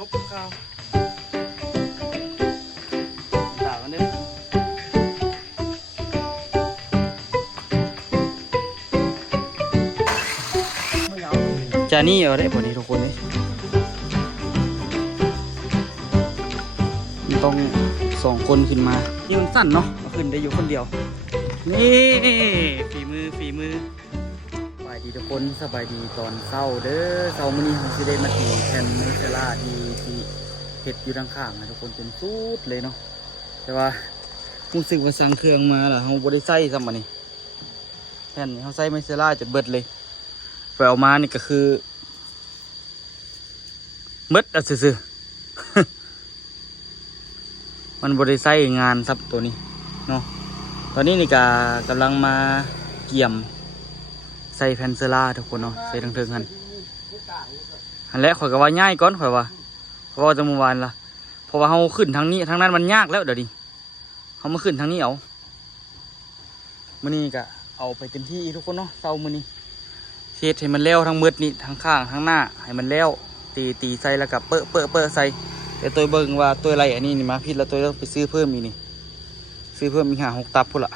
จบข้าวต่างกันเด้อจานี่เอาได้พอดีทุกคนเลยต้อง2 คนขึ้นมานี่มันสั้นเนาะเอาขึ้นได้อยู่คนเดียวนี่ฝีมือสบายดีทุกคนสบายดีตอนเช้าเด้อเช้ามื้อนี้เราสิได้มาตีแผ่นไม้เซล่าที่เฮ็ดอยู่ด้านข้างนะทุกคนเป็นสุดเลยเนาะแต่ว่ารู้สึกว่าสั่งเครื่องมาแล้วเราบ่ได้ใส่ซ้ำบัดนี้แผ่นนี้เราใส่ไม้เซล่าจนเบิดเลยไปเอามานี่ก็คือเบิดอ่ะซื่อๆ มันบ่ได้ใส่งานซับตัวนี้เนาะตอนนี้นี่ก็กำลังมาเกี่ยมใส่แผ่นเซล่าทุกคนเนาะใส่ทั้งเทิงหันและข่อยก็ว่าง่ายก่อนข่อยว่าจะเมื่อวานละเพราะว่าเขาขึ้นทางนี้ทางนั้นมันยากแล้วเดี๋ยวนี้เขามาขึ้นทางนี้เอามื้อนี้ก็เอาไปเต็มที่ทุกคนเนาะเซามื้อนี้เฮ็ดให้มันแล้วทั้งมืดนี่ทั้งข้างทั้งหน้าให้มันแล้วตีใส่แล้วก็เปะใส่แต่ตัวเบิ่งว่าตัวอะไรอันนี้นี่มาผิดแล้วตัวต้องไปซื้อเพิ่มอีกนี่ซื้อเพิ่มมี5-6 ตับพุ่นละ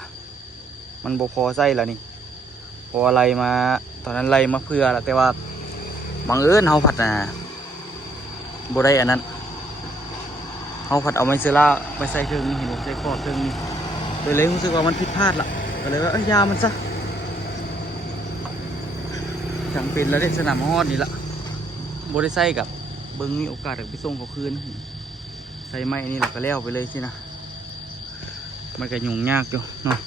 มันบ่พอใส่แล้วนี่พออะไรมาตอนนั้นไล่มาเพื่อแล้วแต่ว่าบังเอิญเฮาผัดบ่ได้อันนั้นเฮาผัดเอาไม้เซล่าไปใส่เครื่องนี่เห็นบ่ใส่คอเครื่องนี่เลยรู้สึกว่ามันผิดพลาดละก็เลยว่าเอ้ยยามันซะจำเป็นแล้วได้สนามฮอดนี่ละบ่ได้ใส่กับเบิ่งมีโอกาสไปส่งเขาคืนใส่ไม้นี่แหละก็แล้วไปเลยสินะมันก็ยุ่งยากอยู่เนาะ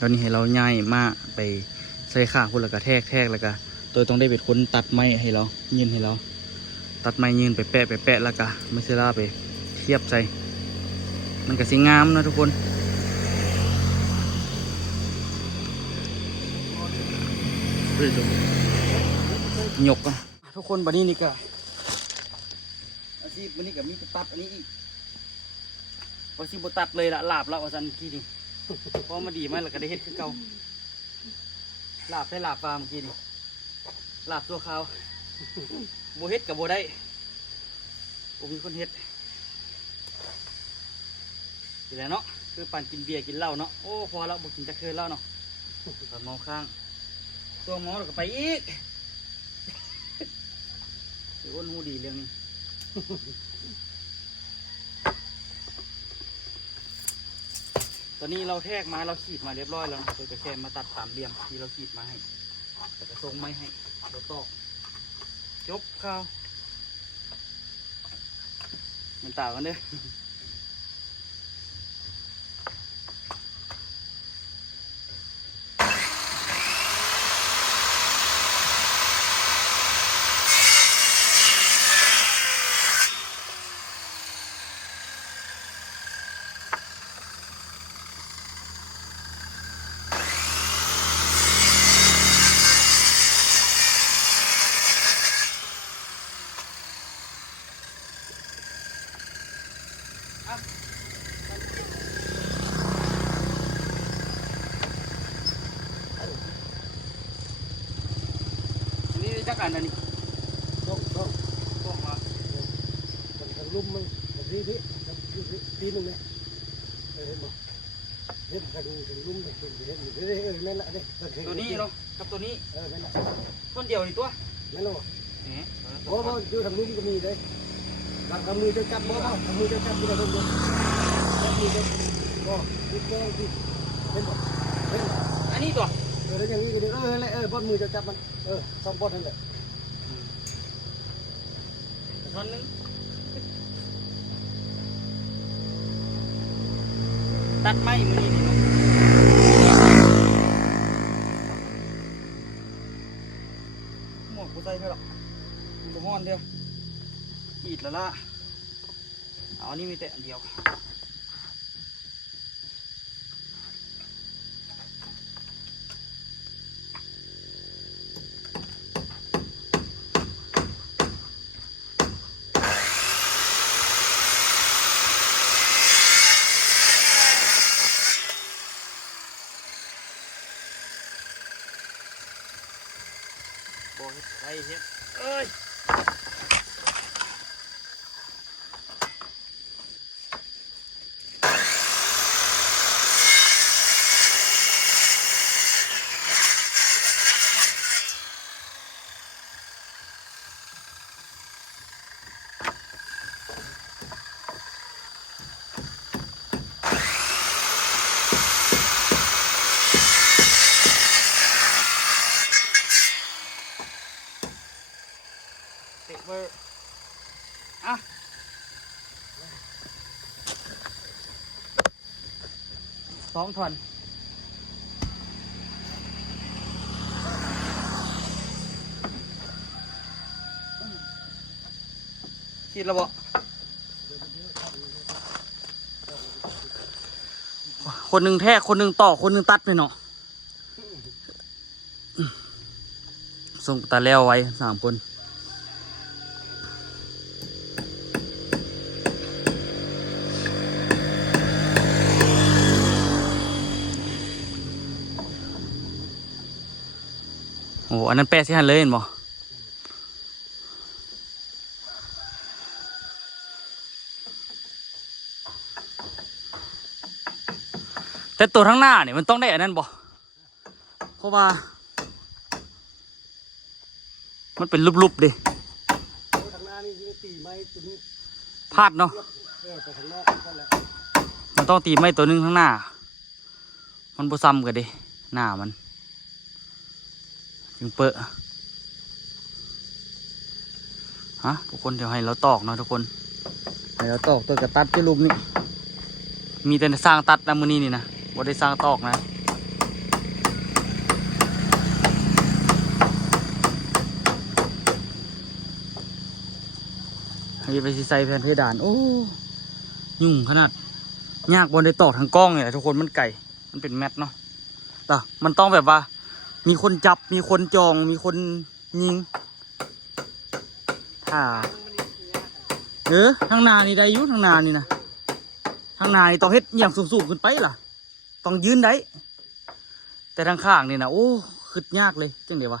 ตอนนี้ให้เราย้ายมาไปใส่ข้างพุ่นแล้วก็แทกแล้วก็ตัวต้องได้เป็นคนตัดไม้ให้เรายืนให้เราตัดไม้ยืนไปแปะแล้วก็ไม่เซล่าไปเทียบใจมันก็สิงามนะทุกคนหยกทุกคนบัดนี้นี่ก็อาชีพบัดนี้ก็มีตัดอันนี้อีกว่าสิบ่ตัดเลยละลาบละว่าซั่นกี้นี่พอมาดีมาแล้วก็ได้เฮ็ดคือเก่าลาบใส่ลาบปลาเมื่อกี้นี่ลาบตัวขาวโบเฮ็ดกับโบได้ผมมีคนเฮ็ดอยู่แล้วเนาะคือปั่นกินเบียร์กินเหล้าเนาะโอ้พอแล้วบ่กินจะเคยเหล้าเนาะตอนเมาข้างตัวเมาแล้วก็ไปอีกเดี๋ยวอ้นหูดีเรื่องนี้ตอนนี้เราแทกมาเราขีดมาเรียบร้อยแล้วนะโดยจะแค่มาตัด3 เหลี่ยมที่เราขีดมาให้แต่จะทรงไม่ให้เราตอกจบข้าวมันต่างกันเด้อนี่จักอันนี้ต้องมาลุ่มมึงทีนึงเนี่ยเห็นบ่เห็นกระดูกลุ่มเห็นนั่นแหละเนี่ยตัวนี้เนาะกับตัวนี้นั่นแหละต้นเดียวนี่ตัวนั่นหรอโอ้โหดูทางนี้ก็มีเลยทำมือจะจับบ่ทำมือจะจับที่เราต้องดูจับมือจะบ่ดิแก้งที่เห็นบ่เห็นอันนี้ตัวแล้วอย่างนี้ก็ได้บอลมือจะจับมันสองบอลนั่นแหละท่อนนึงตัดไม้มือนี่หมวกกูใส่ไม่หรอกมันห้อนเดียวอีดแล้วล่ะเอาอันนี้มีแต่อันเดียวโบเฮ็ดไรเฮ็ดเอ้ย เตะเบอร์อ่ะ2 ท่อนคิดแล้วบ่คนหนึ่งแทกคนหนึ่งต่อคนหนึ่งตัดไปเนาะส่งตาแล้วไว้3 คนโอ้อันนั้นแปะสิหันเลยเห็นบ่แต่ตัวข้างหน้าเนี่ยมันต้องได้อันนั้นบ่เพราะว่ามันเป็นรูปๆดิทางหน้านี่ตีไม้ตัวนี้พลาดเนาะแต่ทางนอกนั่นแหละมันต้องตีไม้ตัวนึงข้างหน้ามันบ่ซ้ำกันดิหน้ามันจึงเปอะฮะทุกคนเดี๋ยวให้เราตอกเนาะทุกคนให้เราตอกตัวกระตัดที่รูปนี้มีแต่สร้างตัดนะมือนี้นี่นะบ่ได้สร้างตอกนะให้ไปใส่แผ่นเพดานโอ้ยุ่งขนาดยากบนได้ตอกทางกล้องเนี่ยทุกคนมันไก่มันเป็นแมทเนาะแต่มันต้องแบบว่ามีคนจับมีคนจองมีคนยิงถ้าทางนานี่ได้ยุทางนานี่นะทางนานี่ต้องเฮ็ดอย่างสูงๆขึ้นไปล่ะต้องยืนได้แต่ทางข้างนี่นะโอ้ขึ้นยากเลยจังเดี๋ยววะ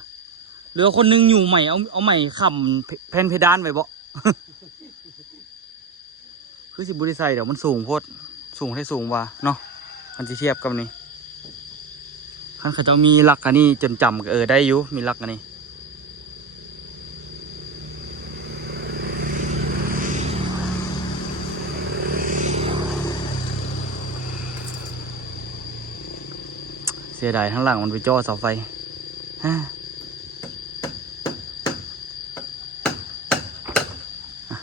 เหลือคนนึงอยู่ใหม่เอาใหม่ค้ำแผ่นเพดานไว้บ่ คือสิบุรีไซเดี๋ยวมันสูงโพดสูงให้สูงว่าเนาะมันจะเทียบกับนี่ขั้นเขาจะมีหลักอันนี้จนจำได้อยู่มีหลักอันนี้เสียดายทั้งหลังมันไปจ่อเสาไฟ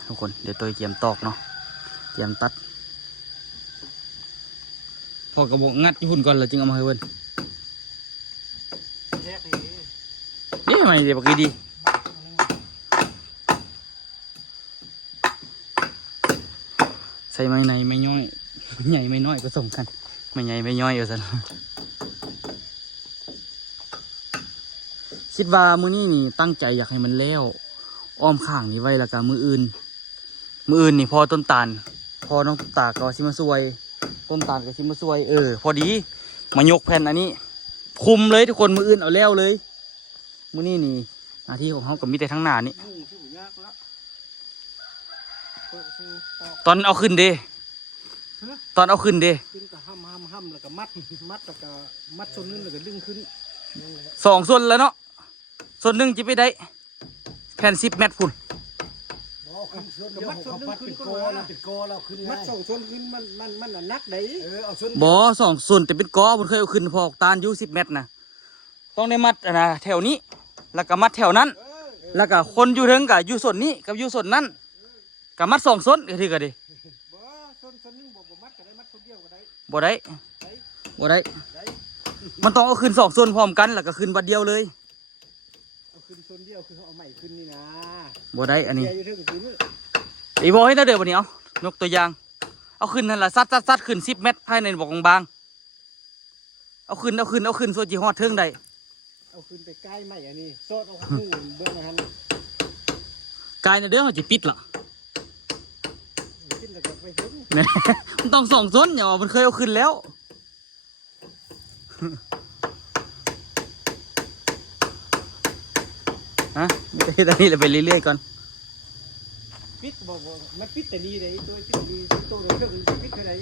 ทุกคนเดี๋ยวตัวเกียมตอกเนาะเกียมตัดพอกระบอกงัดญี่ปุ่นก่อนแล้วจึงเอามาให้เพิ่นนี่ทำไมเดี๋ยวบอกดีใส่ไม้ในไม่ย่อยใหญ่ไม่น้อยผสมกันไม่ใหญ่ไม่ย่อยเอาซะคิดว่ามื้อนี้นี่ตั้งใจอยากให้มันแล้วอ้อมข้างนี่ไว้แล้วก็มืออื่นนี่พอต้นตาลพอน้องตาก็สิมาซวยต้นตาลก็สิมาซวยพอดีมายกแผ่นอันนี้คุมเลยทุกคนมืออื่นเอาแล้วเลยมื้อนี้นี่หน้าที่ของเขาก็มีแต่ทั้งหน้านี่ตอนเอาขึ้นเด้ตอนเอาขึ้นเด้ขึ้นก็ห้ำแล้วก็มัดแล้วก็มัดส่วนนึงแล้วก็ดึงขึ้น2 ส่วนแล้วเนาะส่วนหนึ่งจะไปได้แผ่น10 เมตรพุ่นมัดส่วนนึงขึ้นก็เป็นกอแล้วขึ้นมัด2 ส่วนขึ้นมันนักได้บ่2 ส่วนแต่เป็นกอผมเคยเอาขึ้นพอตาลอยู่10 เมตรนะต้องได้มัดนะแถวนี้แล้วก็มัดแถวนั้นแล้วก็คนอยู่ถึงกับอยู่ส่วนนี้กับอยู่ส่วนนั้นกับมัด2 ส่วนก็ถือกันดิส่วนนึงบ่มัดก็ได้มัดส่วนเดียวก็ได้บ่ได้มันต้องเอาขึ้น2 ส่วนพร้อมกันแล้วก็ขึ้นบัดเดียวเลยเอาขึ้นส่วนเดียวคือเอาใหม่ขึ้นนี่นะบ่ได้อันนี้อีโบให้น่าเดือดวันนี้เอายกตัวอย่างเอาขึ้นนั่นแหละซัดขึ้น10 เมตรภายในบอกบางเอาขึ้นโซจิฮอดเทิงได้เอาขึ้นไปใกล้ใหม่อันนี้โซดเอาหูเบื้องนั้นกายน่ะเด้อเขาจะปิดล่ะมันต้อง2 ส่วนอย่ามันเคยเอาขึ้นแล้วฮะไม่ได้ตอนนี้เราไปเรื่อยๆก่อนปิดบอกมันปิดแต่นี่เลยตัวปิดดีตัวเรื่องปิดเท่าไหร่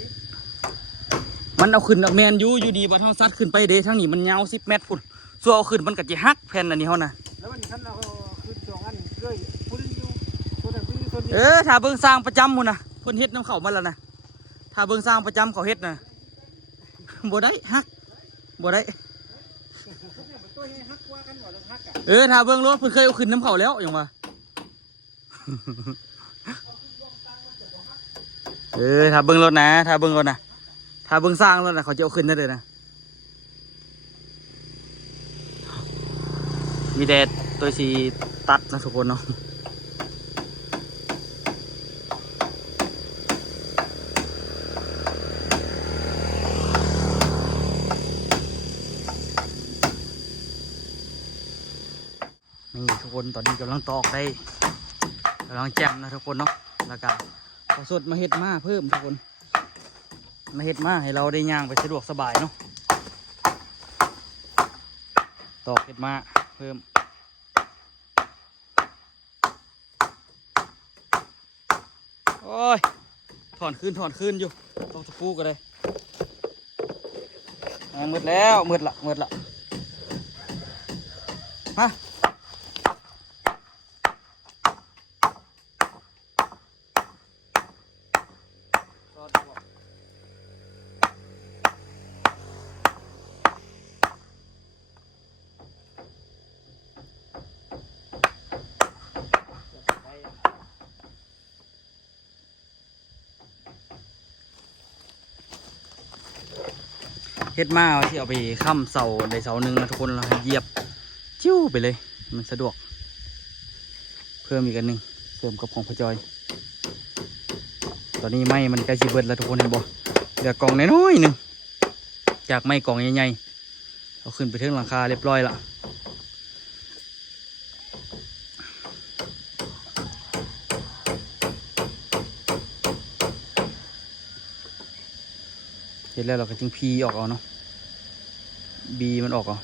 มันเอาขึ้นแมนอยู่ดีบัดเฮาซัดขึ้นไปเด้ทั้งนี้มันยาว10 เมตรพุ่นส่วนเอาขึ้นมันก็จะหักแผ่นอันนี้เฮานะแล้วมันคันเราขึ้น2 อันเลยพุ่นอยู่ตัวนั้นคือถ้าเบิ่งสร้างประจำพุ่นน่ะเพิ่นเฮ็ดน้ำเข้ามาแล้วนะถ้าเบิ่งสร้างประจำเขาเฮ็ดน่ะบ่ได้หักบ่ได้ถ้าเบิ่งรถเพิ่นเคยเอาขึ้นน้ำเขาแล้วอย่างว่า ถ้าเบิ้งรถนะถ้าเบิ้งรถนะถ้าเบิ้งสร้างรถนะเขาจะเอาขึ้นได้เลยนะมีแต่ตัวสีตัดนะทุกคนเนาะนี่ทุกคนตอนนี้กำลังตอกได้กำลังแจ่มนะทุกคนเนาะแล้วก็พอสดมาเฮ็ดมาเพิ่มทุกคนมาเฮ็ดมาให้เราได้ย่างไปสะดวกสบายเนาะตอกเฮ็ดมาเพิ่มโอ้ยถอนขึ้นอยู่ต้องตะปูก็ได้มืดแล้วมืดละมาเฮ็ดมาที่เอาไปค้ำเสาในเสาหนึ่งนะทุกคนเราเหยียบจิ้วไปเลยมันสะดวกเพิ่มอีกอันหนึ่งเพิ่มกับของพจอยตอนนี้ไม้มันใกล้สิเบิดแล้วทุกคนเห็นบ่เหลือกล่องน้อยๆหนึ่งจากไม้กล่องใหญ่ๆเอาขึ้นไปถึงหลังคาเรียบร้อยละเสร็จแล้วเราก็จึงพีออกเอาเนาะบีมันออกเอา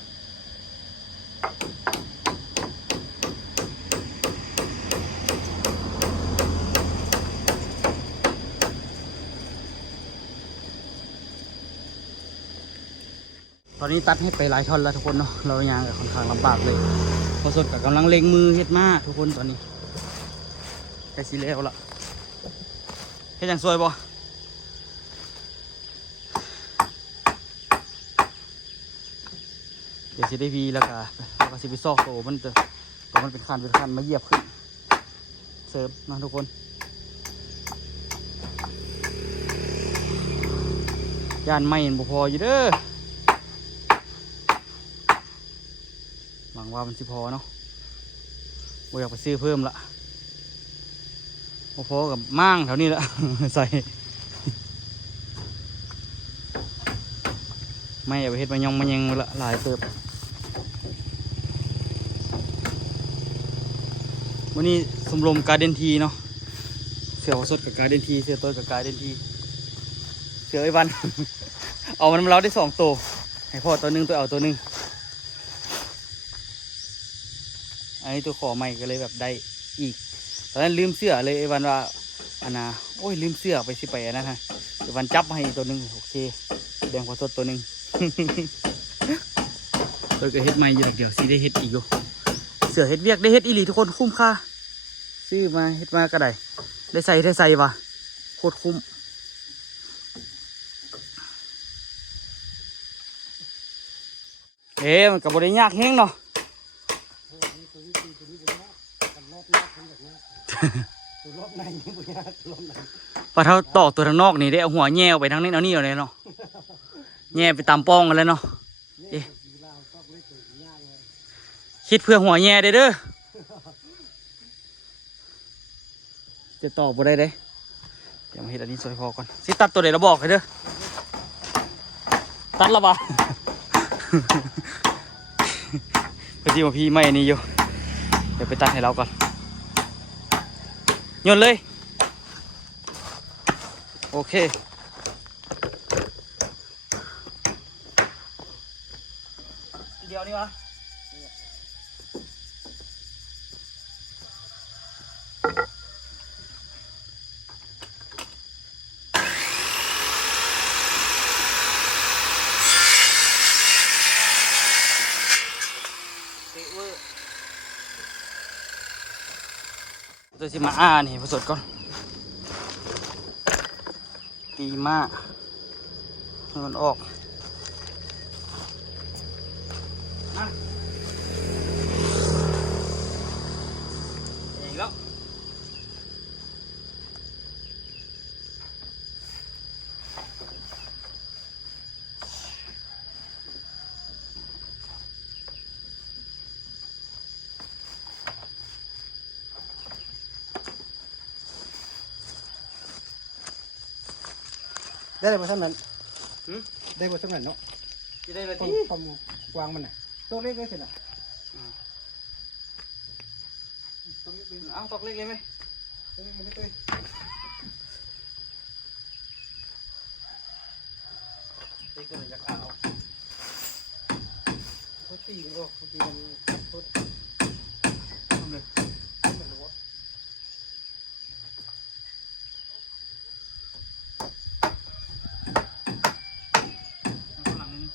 ตอนนี้ตัดให้ไปหลายท่อนแล้วทุกคนเนาะเรายางกับค่อนข้างลำบากเลยพอสดกับกำลังเล็งมือเฮ็ดมาทุกคนตอนนี้ใกล้สิแล้วละเฮ็ดอย่างสวยบ่เดี๋ยวสิได้วีแล้วก็สิไปซอกโตมันจะตัวมันเป็นคันมาเหยียบขึ้นเสริมนะทุกคนย่านไม่เห็นบ่พออยู่เด้อหวังว่ามันสิพอเนาะบ่อยากไปซื้อเพิ่มละพอกับมั่งแถวนี้ละ ใส่ไม่เอาไปเฮ็ดมายองมายังละหลายเติบวันนี้สมรมการเดนทีเนาะเสือสดกับการเดนทีเสือต้นกับการเดนทีเสือไอ้วัน เอามันมาเล้าได้2 ตัวให้พ่อตัวหนึ่งตัวเอาตัวหนึ่งอันนี้ตัวขอใหม่ก็เลยแบบได้อีกตอนนั้นลืมเสื้อเลยไอ้วันว่าอันน่ะโอ้ยลืมเสื้อไปสิไปนะฮะไอ้วันจับมาให้ตัวหนึ่งโอเคแบ่งพอสดตัวหนึ่ง ตัวก็เฮ็ดใหม่อยู่เดี๋ยวสิได้เฮ็ดอีกอยู่เสือเฮ็ดเวียกได้เฮ็ดอีหลีทุกคนคุ้มค่าซื้อมาเฮ็ดมาก็ได้ใส่ว่ะโคตรคุ้มมันกับบริยากแห้งเนาะ พอเท่าตอกตัวทางนอกนี่ได้เอาหัวแง่ไปทางนี้เอานี่เอาเลยเนาะแง่ไปตามป้องกันแล้วเนาะคิดเพื่อหัวแง่เด้อจะตอกบ่ได้เด้เดี๋ยวมาเห็ดอันนี้สวยพอก่อนสิตัดตัวเดี๋ยวเราบอกให้เด้อตัดละบ่ พอดีว่าพี่ไม่นี่อยู่เดี๋ยวไปตัดให้เราก่อนโยนเลยโอเคเดียวนี่วะตัวสิมานี่ผสมก่อนตีมาให้มันออกเองแล้ว ได้เลยบ่สำนั้นได้บ่สำนั้นเนาะ จะได้ละ ความ ที่ ความกว้างมันน่ะตัวเล็กเลยสิน่ะตัวเล็กเลย เอาตอกเล็กเลยไหม ตัวเล็กไม่ตัวเล็กเลยอยากเอาเขาตีมันก็เขาตีมันพุทธ ทำเลย มันรู้ว่า เอาข้างหลังนี่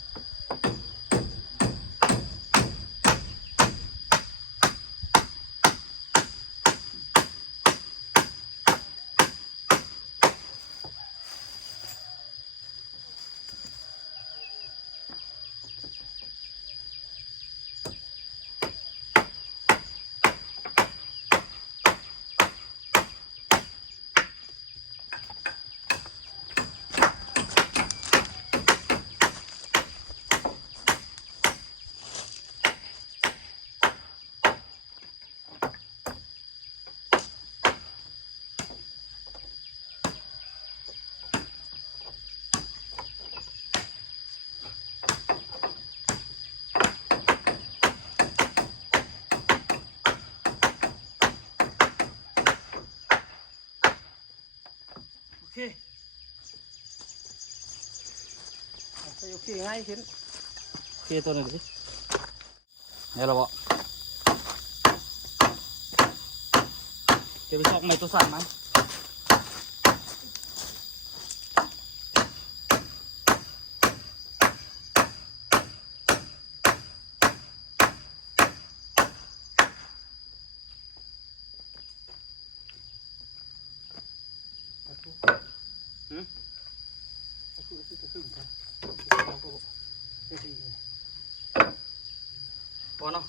โอเค ใส่โอเคง่ายขึ้น โอเคตัวหนึ่งดิเดี๋ยวเราบอกเดี๋ยวไปซอกไม้ตัวสั่นมั้งพอเนาะ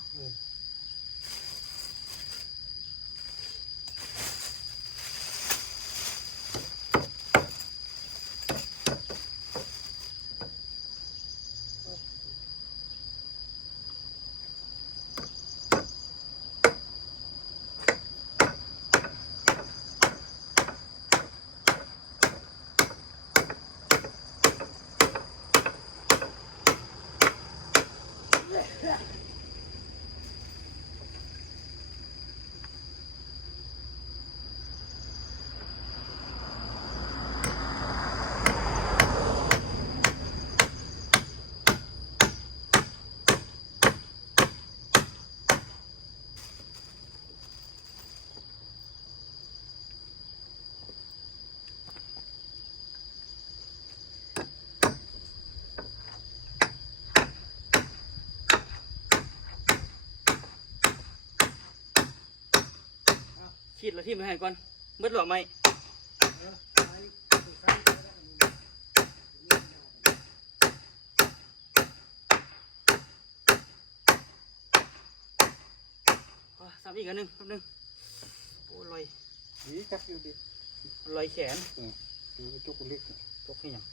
ขีดละที่มาให้ก่อนเบิดหรอไหมซ้ำอีกอันหนึ่งแป๊บนึงโอ้ลอย นี่จับอยู่ดิ ลอยแขน ดูจุกเล็ก ตกนี่ยัง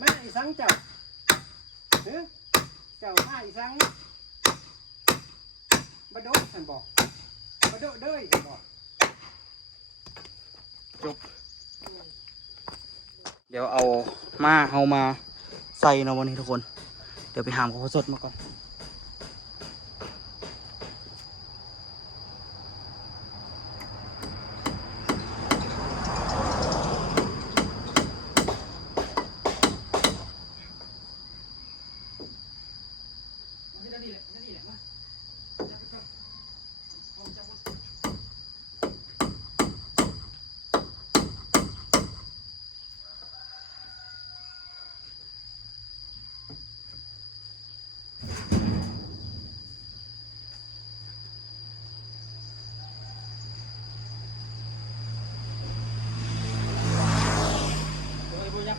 มาอีสังเจ้าเฮ้ยเจ้ามาอีสังบะโดดฉันบอกบะโดดเด้ยฉันบอก จบเดี๋ยวเอามาใส่เนาะวันนี้ทุกคนเดี๋ยวไปหามข้าวสดมาก่อน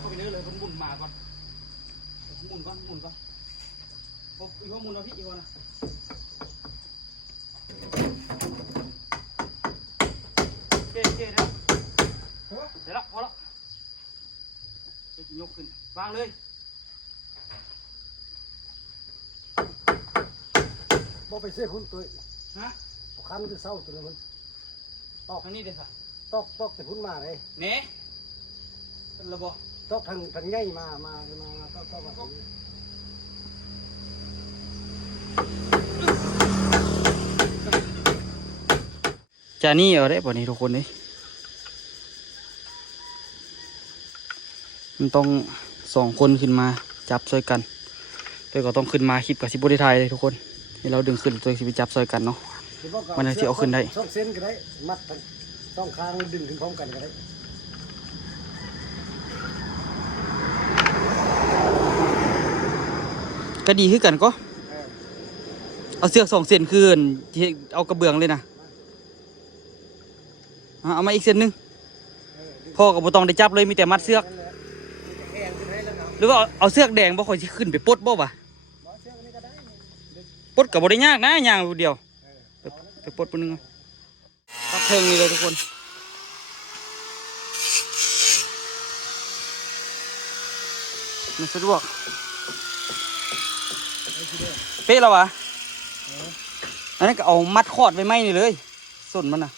เข้าไปเลยผมหมุนมาก่อนหมุนก่อนอีกพวกหมุนเอาพี่อีกคนนะเจ๊นะเดี๋ยวละพอละจะยกขึ้นวางเลย บ่ไปเสียคุณตัว ฮะ คันคือเศร้าตัวนั้นมัน ทางนี้เด้อค่ะ ตอกแต่คุณมาเลย เน่เป็นระบบ ตอกทางใหญ่มาตอกแบบนี้ จานี่เอาได้ป่ะนี่ทุกคนนี่มันต้อง2 คนขึ้นมาจับช่วยกันโดยก็ต้องขึ้นมาคลิปกับสิบุได้ไทยเลยทุกคนให้เราดึงขึ้นตัวสิไปจับช่วยกันเนาะ มันจะเอาขึ้นได้ ช่องเส้นก็ได้มัดทั้งช่องคางดึงขึ้นพร้อมกันก็ได้ ก็ดีขึ้นกันก็เอาเสือก2 เส้นคืนที่เอากระเบื้องเลยนะเอามาอีกเส้นหนึงพ่อกับบุตองได้จับเลยมีแต่มัดเสือก แห้งขึ้นให้แล้วเนาะ หรือว่าเอาเสือกแดงบ่ค่อยสิขึ้นไปปลดบ่วะ บ่เชือกนี่ก็ได้ ปลดกับบ่ได้ยากนะย่างเดียวไปปลดปุ่นนึงตัดเทิงนี่เลยทุกคนมันสะดวกเป๊ะแล้ววะอันนี้ก็เอามัดคอดไว้ไหมนี่เลยส่วนมันน่ะ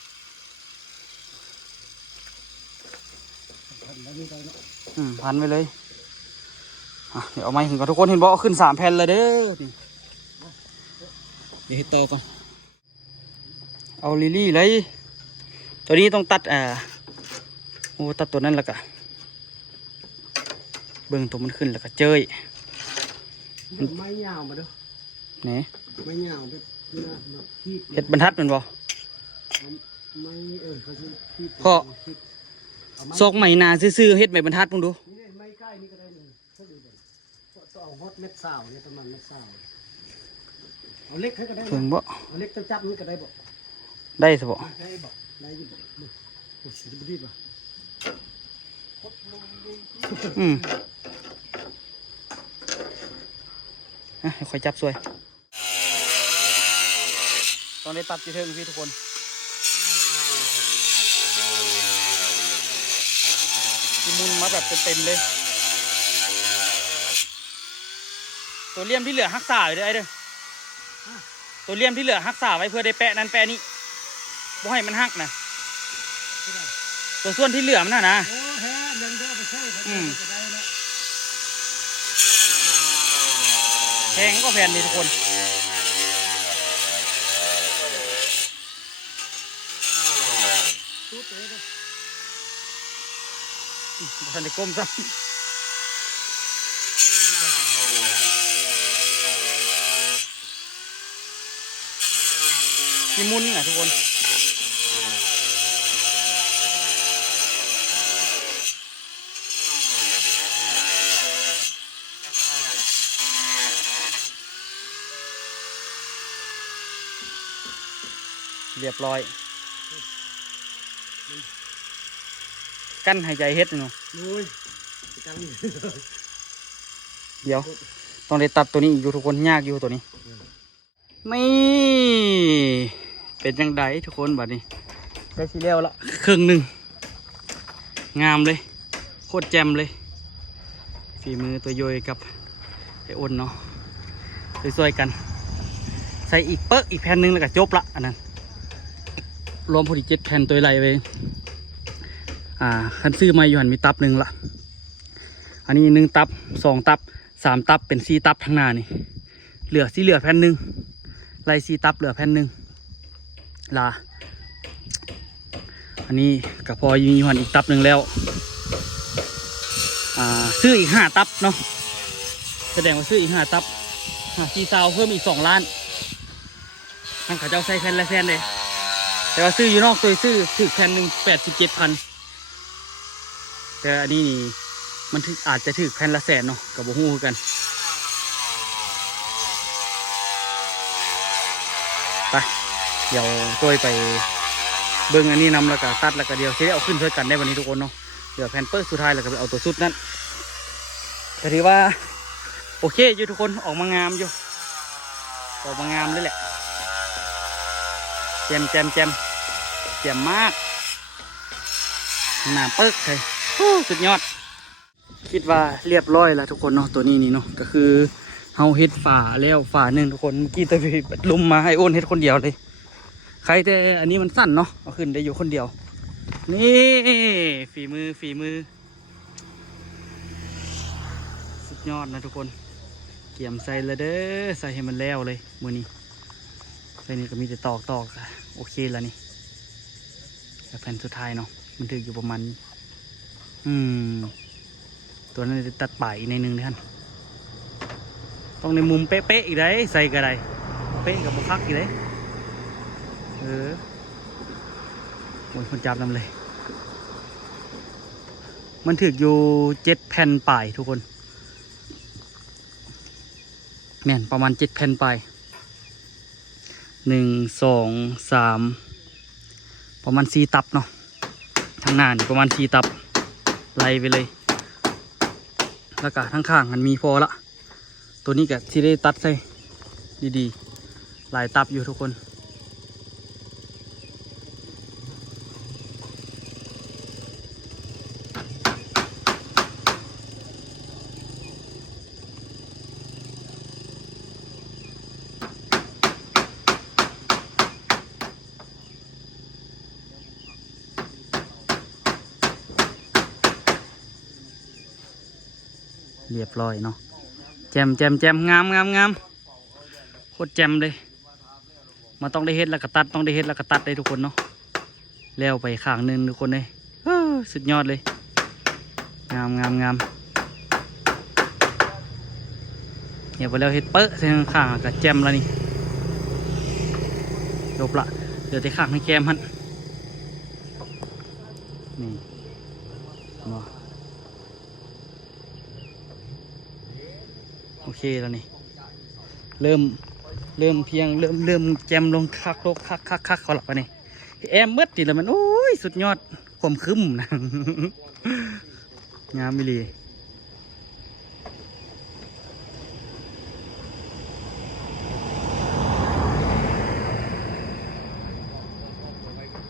พันไปเลยเดี๋ยวเอาไม้ถึงกับทุกคนเห็นบอกเอาขึ้น3 แผ่นเลยเด้อนี่เดี๋ยวให้ต่อก่อนเอาลิลี่เลยตัวนี้ต้องตัดโอ้ตัดตัวนั้นแล้วก็เบิ่งตัวมันขึ้นแล้วก็เจย ไม้ยาวมาดู นี่ ไม้ยาวแบบมาคีบ เห็ดบรรทัดเป็นบ่ ไม้เขาจะคีบ พ่อซอกใหม่นาซื่อๆเห็ดใหม่บรรทัดมึงดู นี่ไม้ใกล้นี่ก็ได้เลยพวกนี้เลยต้องเอาฮอตเม็ดสาวเนี่ยประมาณเม็ดสาวเอาเล็กให้ก็ได้ เพิ่งบ่ เอาเล็กจับนี่ก็ได้บ่ ได้สิบ่ ได้บ่ได้อยู่บ่โอ้สิบดีบ่ อืมค่อยจับสวยตอนนี้ตัดจีเทิงพี่ทุกคนจิมุนมาแบบเต็มๆเลย ตัวเลี่ยมที่เหลือหักษาอยู่ด้วยไอ้เด้อตัวเลี่ยมที่เหลือหักษาไว้เพื่อได้แปะนั้นแปะนี้บ่ให้มันหักนะตัวส่วนที่เหลือมันน่ะนะ โอ้แท้ยังจะเอาไปใช้ก็ได้นะ แพงก็แพงดีทุกคนทันได้ก้มซ้ำที่มุนนะทุกคนเรียบร้อยกั้นหายใจเฮ็ดเนาะ โอ้ยจัง เดี๋ยวต้องได้ตัดตัวนี้อยู่ทุกคนยากอยู่ตัวนี้ไม่เป็นจังไดทุกคนบัดนี้ได้ทีแล้วละครึ่งหนึ่งงามเลยโคตรแจ่มเลยฝีมือตัวโยยกับไอ้อ้นเนาะสวยๆกันใส่อีกเปิ๊กอีกแผ่นหนึงแล้วก็จบละอันนั้นรวมพอดี7 แผ่นตัวไรไปคันซื้อมาอยู่หันมีตับ1ละอันนี้1 ตับ 2 ตับ 3 ตับเป็น4 ตับทั้งหน้านี่เหลือแผ่นหนึ่งไล่4 ตับเหลือแผ่นหนึ่งลาอันนี้ก็พอมีหันอีกตับหนึ่งแล้วซื้ออีก5 ตับเนาะแสดงว่าซื้ออีก5 ตับ4 ซาวเพิ่มอีก2 ล้านทางเขาเจ้าใส่แผ่นละแสนเลยแต่ว่าซื้ออยู่นอกตัวซื้อถึงแผ่นหนึ่ง87,000แต่อันนี้นี่มันอาจจะถึงแผ่นละแสนเนาะกับบ่ฮู้คือกันไปเดี๋ยวตัวไปเบิ่งอันนี้นำแล้วก็ตัดแล้วก็เดี๋ยวสิได้เอาขึ้นช่วยกันได้วันนี้ทุกคนเนาะเดี๋ยวแผ่นเปิดสุดท้ายแล้วก็ไปเอาตัวสุดนั้นก็ถือว่าโอเคอยู่ทุกคนออกมางามอยู่ออกมางามเลยแหละแจ่มมากหน้าเปิกเลยสุดยอดคิดว่าเรียบร้อยแล้วทุกคนเนาะตัวนี้นี่เนาะก็คือ เฮาเฮ็ดฝาแล้วฝาหนึ่งทุกคนเมื่อกี้ตะวีลุมมาให้โอนเฮ็ดคนเดียวเลยใครแต่อันนี้มันสั้นเนาะเอาขึ้นได้อยู่คนเดียวนี่ฝีมือสุดยอดนะทุกคนเกี่ยมใส่เลยเด้อใส่ให้มันแล้วเลยมือนี้ใส่นี่ก็มีแต่ตอกอะโอเคแล้วนี่แต่แผ่นสุดท้ายเนาะมันถืออยู่ประมาณนี้ตัวนั้นจะตัดป่ายอีกในหนึ่งท่านต้องในมุมเป๊ะๆอีกได้ใส่กระไดเป๊ะกับบุคักอีกได้โอ้ยคนจับนำเลยมันถืออยู่7 แผ่นป่ายทุกคนแม่นประมาณ7 แผ่นป่าย1 2 3ประมาณ4 ตับเนาะทางหน้านี่ประมาณ4 ตับไล่ไปเลยแล้วก็ทั้งข้างมันมีพอละตัวนี้ก็ที่ได้ตัดใส่ดีๆหลายตับอยู่ทุกคนเรียบร้อยเนาะแจมงามโคตรแจมเลยมาต้องได้เฮ็ดแล้วก็ตัดต้องได้เฮ็ดแล้วก็ตัดเลยทุกคนเนาะแล้วไปข้างหนึ่งทุกคนเลยสุดยอดเลยงามเดี๋ยวไปแล้วเฮ็ดเป๊ะใส่ข้างๆกับแจมแล้วนี่จบละเดี๋ยวจะข้างให้แกมฮั่นนี่โอเคแล้วนี่เริ่มเพียงเริ่มแจมลงคักเขาหลับไปนี่แอมเมื่อติแล้วมันโอ้ยสุดยอดความคึ้มนะงามมิลี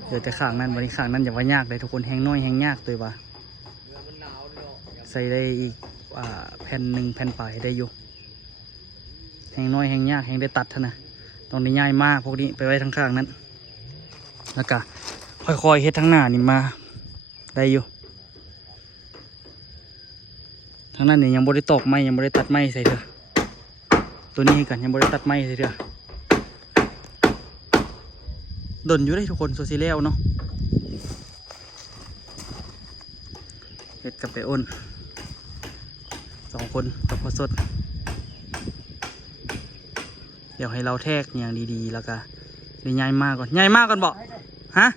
เดี๋ยวแต่ข้างนั้นวันนี้ข้างนั้นอย่าว่ายากเลยทุกคนแห้งน้อยแห้งยากตัวว่าใส่ได้อีกแผ่นหนึ่งแผ่นปลายได้อยู่แห้งน้อยแห้งยากแห้งได้ตัดเท่านะต้องได้ง่ายมากพวกนี้ไปไว้ทั้งข้างนั้นแล้วก็ค่อยๆเฮ็ดทั้งหน้านี่มาได้อยู่ทั้งนั้นนี่ยังบริตอกไม้ยังบริตัดไม้ใส่เถอะตัวนี้กันยังบริตัดไม้ใส่เถอะดนอยู่ได้ทุกคนโซซิเลียลเนาะเฮ็ดกับไปอ้น2 คนกับพอสดเดี๋ยวให้เราแทกอย่างดีๆแล้วก็ได้ใหญ่มากก่อนบอกฮะ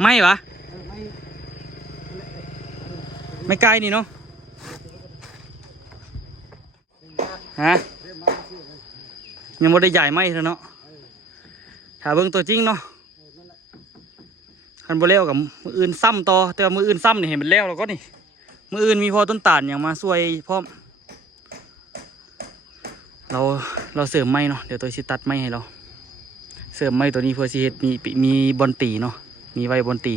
ไม่ปะไม่ไกลนี่เนาะฮะยังไม่ได้ใหญ่ไหมเถอะเนาะถ้าเบิ่งตัวจริงเนาะคันบ่เลี้ยวกับมืออื่นซ้ำต่อแต่มืออื่นซ้ำนี่เห็นมันแล้วก็นี่มืออื่นมีพอต้นตาลอย่างมาช่วยพร้อมเราเสริมไม้เนาะเดี๋ยวตัวสิตัดไม้ให้เราเสริมไม้ตัวนี้เพื่อสิเฮ็ดมีบอลตีเนาะมีไว้บอลตี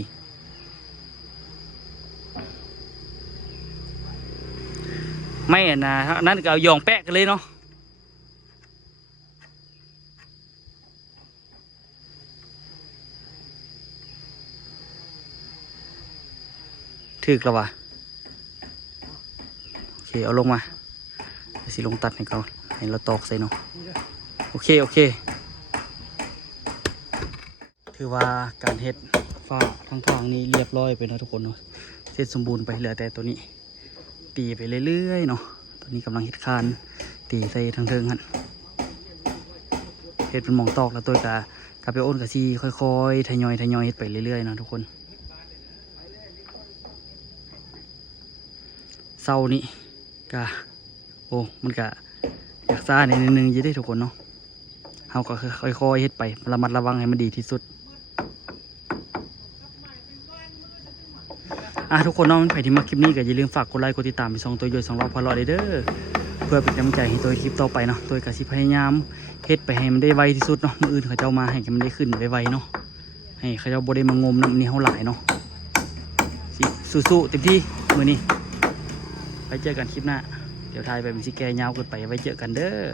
ไม่นะนั่นก็เอายองแปะกันเลยเนาะถึกแล้ววะโอเคเอาลงมาสิลงตัดให้เขาให้เราตอกใส่เนาะโอเคถือว่าการเฮ็ดฝ้าทั้งทางนี้เรียบร้อยไปเนาะทุกคนเนาะเสร็จสมบูรณ์ไปเหลือแต่ตัวนี้ตีไปเรื่อยๆเนาะตอนนี้กำลังเฮ็ดคานตีใส่ทางเทิงฮั่นเฮ็ดเป็นหมองตอกแล้วตัวกับไปอ้นกับซีค่อยๆทยอยเฮ็ดไปเรื่อยๆเนาะทุกคนเศร้านี่กะมันกะอยากซ่าในนึงจะได้ทุกคนเนาะเฮาก็ค่อยๆเฮ็ดไประมัดระวังให้มันดีที่สุดทุกคนเนาะมันใครที่มาคลิปนี้ก็อย่าลืมฝากกดไลค์กดติดตามไปส่องตัวย่อย2 รอบพอรอเด้อเพื่อเป็นกำลังใจให้ตัวคลิปต่อไปเนาะตัวกสิพยายามเฮ็ดไปให้มันได้ไวที่สุดเนาะมืออื่นเขาเจ้ามาให้มันได้ขึ้นไวๆเนาะให้เขาเจ้าบ่ได้มางมน้ำนี่เฮาหลายเนาะสู้ๆเต็มที่มื้อนี้ไปเจอกันคลิปหน้า เดี๋ยวทายไปมันสิแก่ยาวเกินไปไว้เจอกันเด้อ